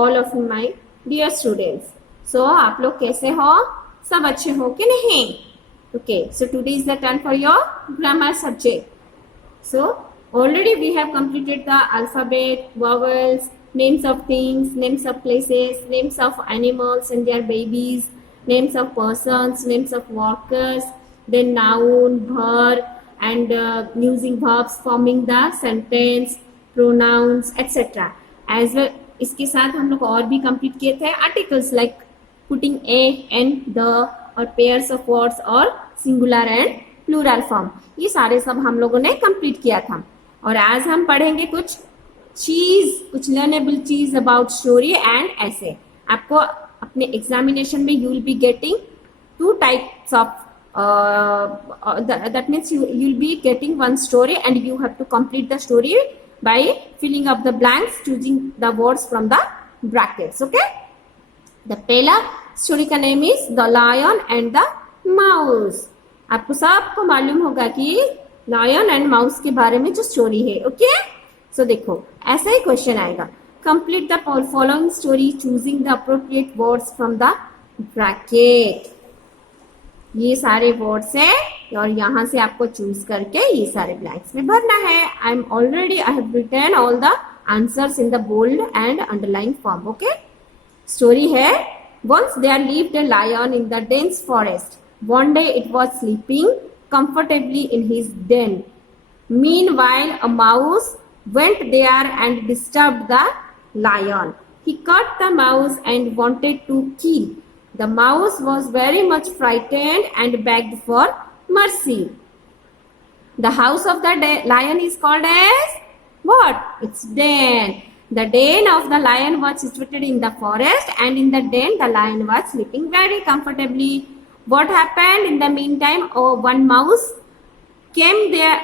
all of you my dear students. So आप लोग कैसे हो? सब अच्छे हो कि नहीं? Okay, so today is the turn for your grammar subject. So already we have completed the alphabet, vowels, names of things, names of places, names of animals and their babies, names of persons, names of workers, then noun, verb, and using verbs forming the sentence, pronouns, etc. As well, इसके साथ हम लोग और भी complete किए थे articles like putting A and the और pairs of words और सिंगुलर एंड प्लूरल फॉर्म, ये सारे सब हम लोगों ने कंप्लीट किया था. और आज हम पढ़ेंगे कुछ लर्नेबल चीज अबाउट स्टोरी एंड ऐसे. आपको अपने एग्जामिनेशन में you will be getting two types of that means you will be getting one story and you have to complete the story by filling up the blanks, choosing the words from the brackets. Okay, the पहला story का name is the lion and the mouse. आपको सबको मालूम होगा कि lion and mouse के बारे में जो स्टोरी है. ओके, सो देखो ऐसा ही क्वेश्चन आएगा. Complete the following story choosing the appropriate words from the bracket. ये सारे वर्ड्स है और यहाँ से आपको चूज करके ये सारे ब्लैंक्स में भरना है. I have written all the answers in the bold and underline form. Okay, story है. Once there lived a lion in the dense forest. One day it was sleeping comfortably in his den. Meanwhile, a mouse went there and disturbed the lion. He caught the mouse and wanted to kill. The mouse was very much frightened and begged for mercy. The house of the lion is called as what? It's den. The den of the lion was situated in the forest, and in the den the lion was sleeping very comfortably. What happened in the meantime? Oh, one mouse came here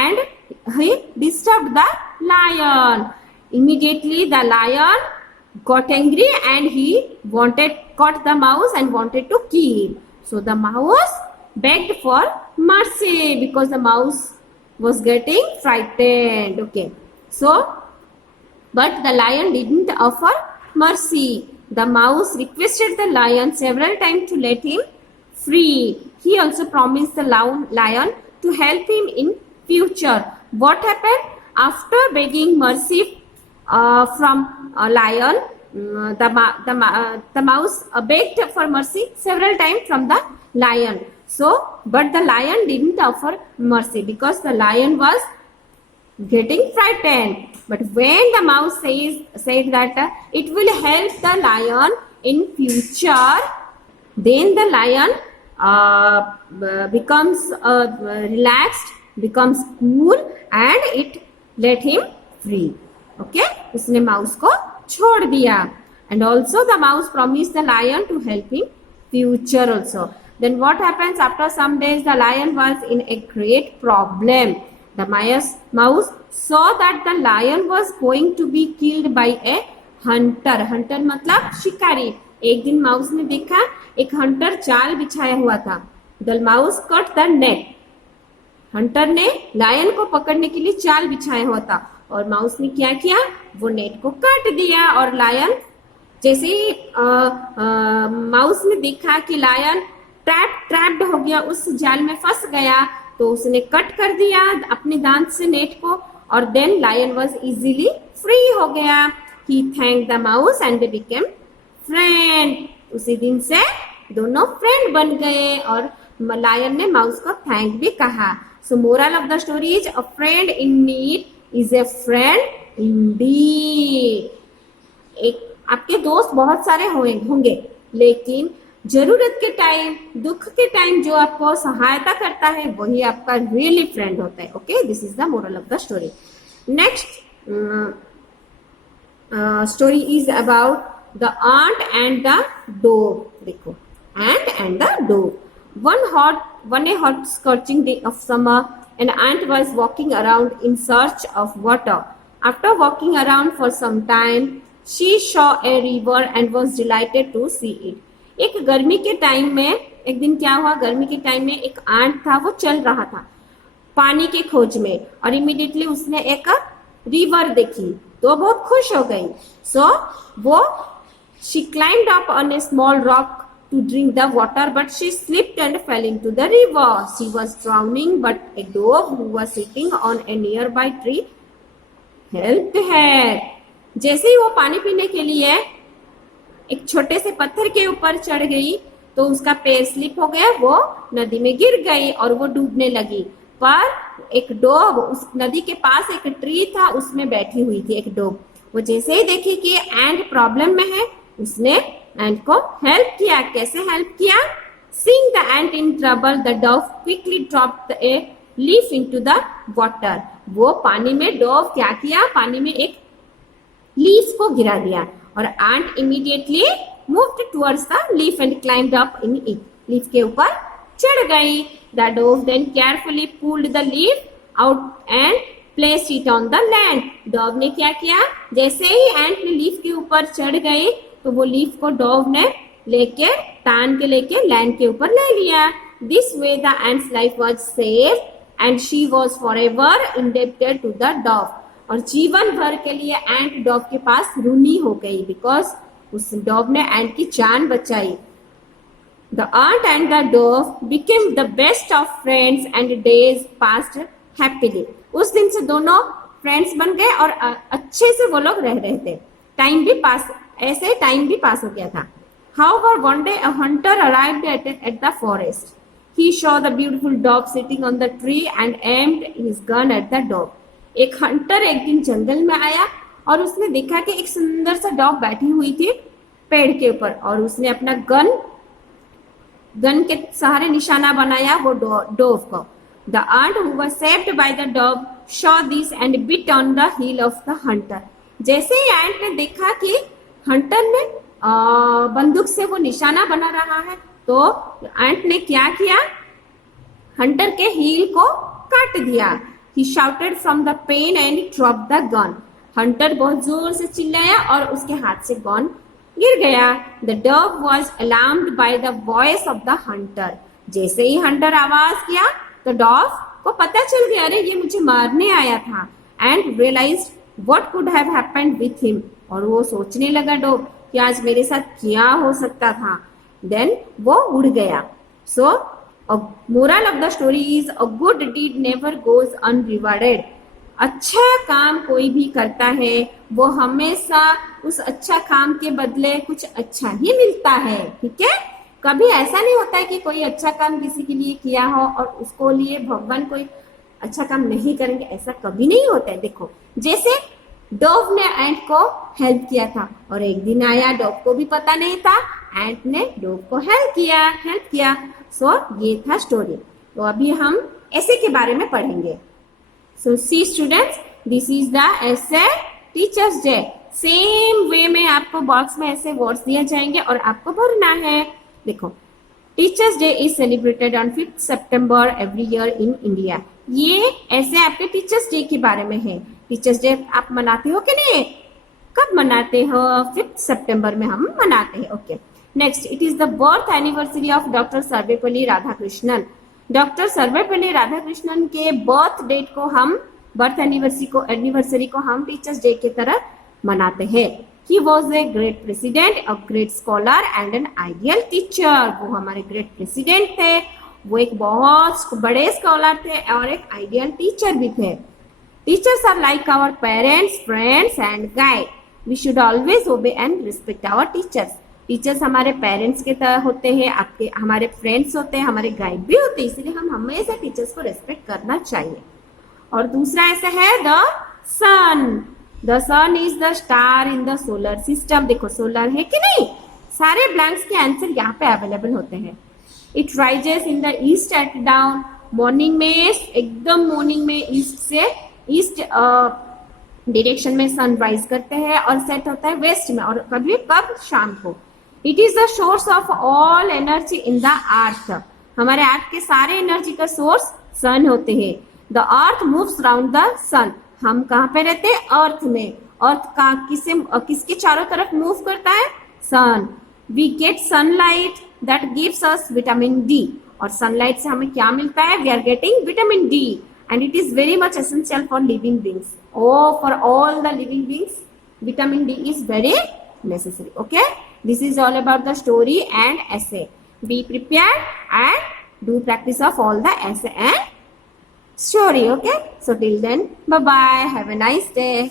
and he disturbed the lion. Immediately the lion got angry and he caught the mouse and wanted to kill. So the mouse begged for mercy because the mouse was getting frightened. Okay, so but the lion didn't offer mercy. The mouse requested the lion several times to let him free. He also promised the lion to help him in future. What happened? After begging mercy from a lion, the mouse begged for mercy several times from the lion. So, but the lion didn't offer mercy because the lion was getting frightened. But when the mouse said that it will help the lion in future, then the lion becomes relaxed, becomes cool, and it let him free. Okay, उसने mouse को छोड़ दिया. And also the mouse promised the lion to help him future also. Then what happens? After some days, the lion was in a great problem. The mouse saw that the lion was going to be killed by a hunter. Hunter मतलब शिकारी. एक दिन mouse ने देखा एक Hunter जाल बिछाया हुआ था. The mouse cut the net. Hunter ने लायन को पकड़ने के लिए जाल बिछाया हुआ था और माउस ने क्या किया? वो नेट को काट दिया. और लायन जैसे ही माउस ने देखा कि लायन ट्रैप्ड हो गया, उस जाल में फंस गया, तो उसने कट कर दिया अपने दांत से नेट को और then lion was easily free हो गया. He thank the mouse and they became friend. उसी दिन से दोनों फ्रेंड बन गए और लायन ने माउस को थैंक भी कहा. सो moral of the story is a friend in need is a friend Indeed. एक आपके दोस्त बहुत सारे होंगे, लेकिन जरूरत के टाइम, दुख के टाइम जो आपको सहायता करता है वही आपका रियली फ्रेंड होता है. Okay, this is the moral of the story. Next story is about the ant and the dog. देखो, ant and the dog. One a hot scorching day of summer, an ant was walking around in search of water. After walking around for some time, she saw a river and was delighted to see it. एक गर्मी के time में, एक दिन क्या हुआ, गर्मी के टाइम में एक आंट था, वो चल रहा था पानी के खोज में और इमीडिएटली उसने एक रिवर देखी. तो बहुत खुश हो गई. So वो she climbed up on a small rock to drink the water, but she slipped and fell into the river. She was drowning, but a dove who was sitting on a nearby tree helped her. जैसे ही वो पानी पीने के लिए एक छोटे से पत्थर के ऊपर चढ़ गई तो उसका पैर स्लिप हो गया, वो नदी में गिर गई और वो डूबने लगी. पर एक डॉग उस नदी के पास एक ट्री था, उसमें बैठी हुई थी एक डॉग. वो जैसे ही देखी कि एंट प्रॉब्लम में है, उसने एंट को हेल्प किया. कैसे हेल्प किया? Seeing the ant in trouble, the dove quickly dropped a leaf into the water. वो पानी में डॉव क्या किया? पानी में एक लीफ को गिरा दिया और ant immediately moved towards the leaf and climbed up in it. Leaf के ऊपर चढ़ गई. The dove then carefully pulled the leaf out and placed it on the land. Dow ने क्या किया? जैसे ही एंट ने लीफ के ऊपर चढ़ गई तो वो लीफ को डॉव ने लेके तान के लेके लैंड के ऊपर ले लिया. This way the ant's life was safe and she was forever indebted to the dove. और जीवन भर के लिए एंट डॉव के पास ऋणी हो गई बिकॉज उस डॉव ने एंट की जान बचाई. The ant and the dove became the best of friends and days passed happily. उस दिन से दोनों फ्रेंड्स बन गए और अच्छे से वो लोग रह रहे थे. टाइम भी पास हो गया था. However, one day a hunter arrived at the forest. He saw the beautiful dove sitting on the tree and aimed his gun at the dove. एक हंटर एक दिन जंगल में आया और उसने देखा कि एक सुंदर सा डॉग बैठी हुई थी पेड़ के ऊपर और उसने अपना गन के सहारे निशाना बनाया वो डोव को. The ant who was saved by the dove saw this and bit on the heel of the hunter. जैसे ही एंट ने देखा कि हंटर ने बंदूक से वो निशाना बना रहा है तो एंट ने क्या किया? हंटर के हील को काट दिया. He shouted from the pain and dropped the gun. Hunter बहुत जोर से चिल्लाया और उसके हाथ से गन गिर गया. The dove was alarmed by the voice of the hunter. जैसे ही हंटर आवाज किया तो डॉव को पता चल गया, अरे ये मुझे मारने आया था. And realized what could have happened with him. और वो सोचने लगा डॉव कि आज मेरे साथ क्या हो सकता था. Then वो उड़ गया. So a moral of the story is a good deed never goes unrewarded. अच्छा काम कोई भी करता है वो हमेशा उस अच्छा काम के बदले कुछ अच्छा ही मिलता है. ठीक है, कभी ऐसा नहीं होता है कि कोई अच्छा काम किसी के लिए किया हो और उसको लिए भगवान कोई अच्छा काम नहीं करेंगे, ऐसा कभी नहीं होता है. देखो जैसे डॉव ने एंट को हेल्प किया था और एक दिन आया डॉव को भी पता नहीं था, एंट ने डॉव को हेल्प किया. सो ये था स्टोरी. तो अभी हम ऐसे के बारे में पढ़ेंगे. सो सी स्टूडेंट्स, दिस इज द ऐसे टीचर्स डे. सेम वे में आपको बॉक्स में ऐसे वर्ड्स दिए जाएंगे और आपको भरना है. देखो, teachers day is celebrated on 5 September every year in India. ये ऐसे आपके टीचर्स डे के बारे में है. टीचर्स डे आप मनाते हो कि नहीं? कब मनाते हो? 5 सितंबर में हम मनाते हैं. Okay, next, it is the birth anniversary of doctor Sarvepalli Radhakrishnan. Doctor Sarvepalli Radhakrishnan के बर्थ डेट को हम बर्थ एनिवर्सरी को हम टीचर्स डे की तरह मनाते हैं. He was a great president, a great scholar and an ideal teacher. वो हमारे ग्रेट प्रेसिडेंट थे, वो एक बहुत बड़े स्कॉलर थे और एक आइडियल टीचर भी थे. Teachers are like our parents, friends and guide. We should always obey and respect our teachers. Teachers हमारे पेरेंट्स के तरह होते हैं, आपके हमारे फ्रेंड्स होते हैं, हमारे गाइड भी होते हैं, इसलिए हम हमेशा टीचर्स को रेस्पेक्ट करना चाहिए. और दूसरा ऐसा है the sun. The sun is the star in the solar system. देखो सोलर है कि नहीं? सारे ब्लैंक्स के आंसर यहाँ पे अवेलेबल होते हैं. It rises in the east eight down. Morning में एकदम मॉर्निंग में ईस्ट डायरेक्शन में सनराइज करते हैं और सेट होता है वेस्ट में, और कब शाम को. It is the source of all energy in the earth. हमारे अर्थ के सारे एनर्जी का सोर्स सन होते हैं. The earth moves round the sun. हम कहाँ पे रहते हैं? अर्थ में. अर्थ का किसके चारों तरफ मूव करता है? Sun. We get sunlight that gives us vitamin D. और सनलाइट से हमें क्या मिलता है? We are getting vitamin D and it is very much essential for living beings. Oh, for all the living beings, vitamin D is very necessary. Okay, this is all about the story and essay. Be prepared and do practice of all the essay and story. Okay, so till then, bye bye. Have a nice day.